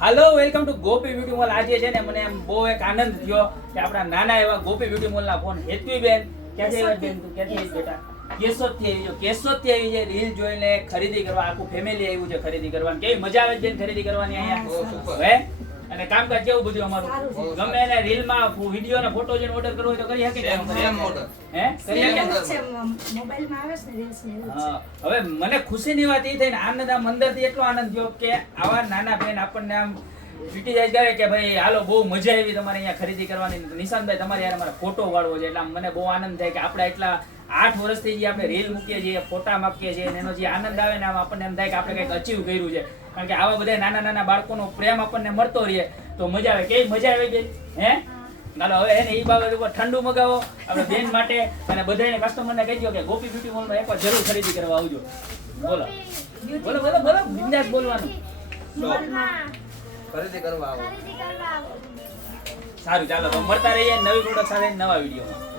Hello welcome to Gopi beauty mall. આજે છે ને મને એમ બહુ એક આનંદ થયો કે આપણા નાના એવા ગોપી બ્યુટી મોલ ના ફોન હેતવીબેન ક્યાંથી આવ્યા બેન? તું ક્યાંથી આવી બેટા? કેશોદથી આવી. કેશોદથી આવી છે. રીલ જોઈને ખરીદી કરવા આખું ફેમિલી આવ્યું છે ખરીદી કરવાની. કેવી મજા આવે છે બેન ખરીદી કરવાની અહીંયા? હે અને કામકાજ કેવું બધું અમારું? ગમે એને રીલ માં વિડિયો ને ફોટો જોઈને ઓર્ડર કરવો હોય તો કરી શકે કે હે કરી શકે મોબાઈલ માં આવે છે રીલ્સ ને એવું. હા. હવે મને ખુશીની વાત એ થઈ ને આનંદ આમ અંદરથી એટલો આનંદ થયો કે આવા નાના બેન આપણને આમ યુટિલાઇઝ કરે કે ભાઈ હાલો બહુ મજા આવી તમારે અહીંયા ખરીદી કરવાની. નિશાંતભાઈ તમારે યાર અમારે ફોટો વાળવો છે એટલે આમ મને બહુ આનંદ થાય કે આપણે એટલા 8 વર્ષથી જે આપણે રીલ મૂકીએ છીએ ફોટા મૂકીએ છીએ એનો જે આનંદ આવે ને આમ આપણને એમ થાય કે આપણે કંઈક અચીવ કર્યું છે. કારણ કે આવા બધા નાના નાના બાળકોનો પ્રેમ આપણને મળતો રહે તો મજા આવે. કેવી મજા આવે બેન? હે ચાલો હવે એને એ બાબત ઉપર ઠંડુ મગાવો આપણે બેન માટે અને બધાને કસ્ટમરને કહી દો કે ગોપી બ્યુટી મોલમાં એકવાર જરૂર ખરીદી કરવા આવજો. બોલો બોલો બોલો બોલો બિંદાસ બોલવાનું. ખરીદી કરવા આવો. સારું ચાલો તો મળતા રહીએ નવી પ્રોડક્ટ સાથે નવા વિડીયોમાં.